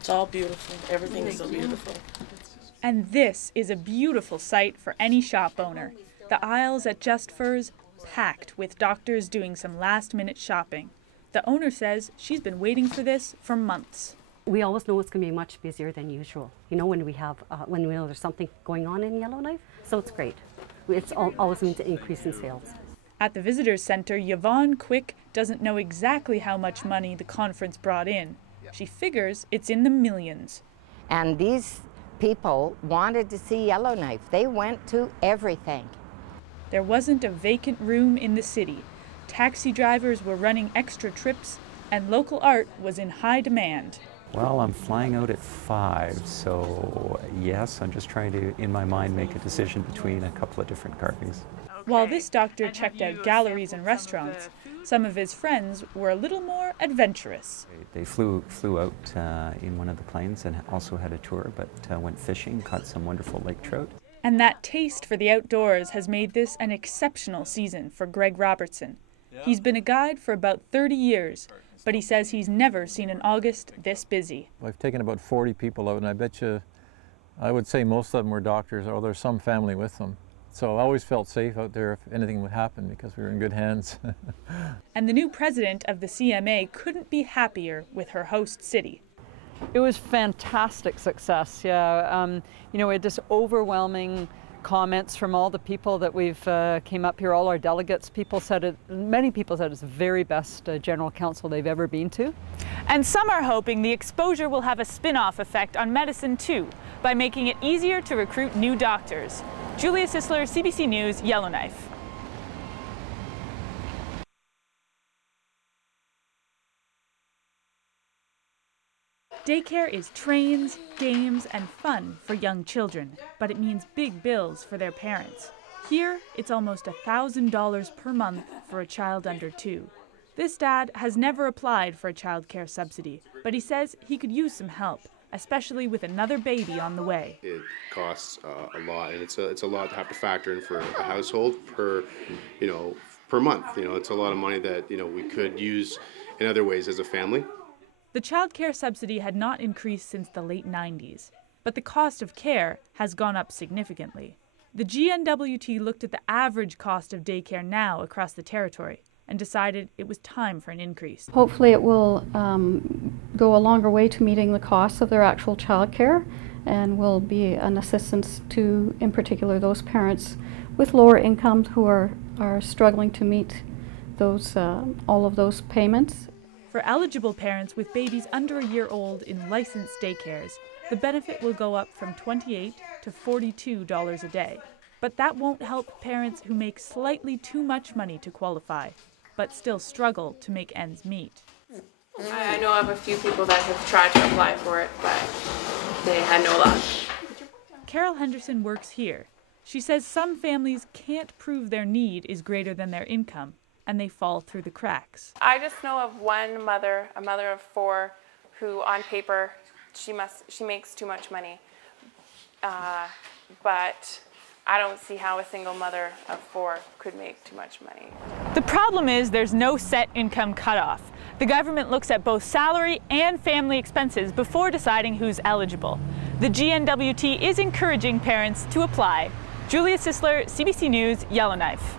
It's all beautiful. Everything is so beautiful. And this is a beautiful sight for any shop owner. The aisles at Just Furs packed with doctors doing some last-minute shopping. The owner says she's been waiting for this for months. We always know it's going to be much busier than usual, you know, when we know there's something going on in Yellowknife. So it's great. It's always means an increase in sales. At the Visitors Center, Yvonne Quick doesn't know exactly how much money the conference brought in. She figures it's in the millions. And these people wanted to see Yellowknife. They went to everything. There wasn't a vacant room in the city. Taxi drivers were running extra trips, and local art was in high demand. Well, I'm flying out at 5, so yes, I'm just trying to, in my mind, make a decision between a couple of different carvings. While this doctor checked out galleries and restaurants, some of his friends were a little more adventurous. They flew out in one of the planes and also had a tour, but went fishing, caught some wonderful lake trout. And that taste for the outdoors has made this an exceptional season for Greg Robertson. He's been a guide for about 30 years, but he says he's never seen an August this busy. I've taken about 40 people out, and I bet you, I would say most of them were doctors, or there's some family with them. So I always felt safe out there if anything would happen because we were in good hands. And the new president of the CMA couldn't be happier with her host city. It was fantastic success, yeah. You know, we had just overwhelming comments from all the people that we've came up here, all our delegates. Many people said it's the very best general council they've ever been to. And some are hoping the exposure will have a spin-off effect on medicine too, by making it easier to recruit new doctors. Julia Sisler, CBC News, Yellowknife. Daycare is trains, games, and fun for young children, but it means big bills for their parents. Here, it's almost $1,000 per month for a child under 2. This dad has never applied for a child care subsidy, but he says he could use some help, especially with another baby on the way. It costs a lot, and it's a lot to have to factor in for a household per month. It's a lot of money that we could use in other ways as a family. The child care subsidy had not increased since the late 90s, but the cost of care has gone up significantly. The GNWT looked at the average cost of daycare now across the territory and decided it was time for an increase. Hopefully it will go a longer way to meeting the costs of their actual child care and will be an assistance to, in particular, those parents with lower incomes who are struggling to meet those all of those payments. For eligible parents with babies under a year old in licensed daycares, the benefit will go up from $28 to $42 a day. But that won't help parents who make slightly too much money to qualify, but still struggle to make ends meet. I know of a few people that have tried to apply for it, but they had no luck. Carol Henderson works here. She says some families can't prove their need is greater than their income, and they fall through the cracks. I just know of one mother, a mother of 4, who on paper, she makes too much money. But I don't see how a single mother of 4 could make too much money. The problem is there's no set income cutoff. The government looks at both salary and family expenses before deciding who's eligible. The GNWT is encouraging parents to apply. Julia Sisler, CBC News, Yellowknife.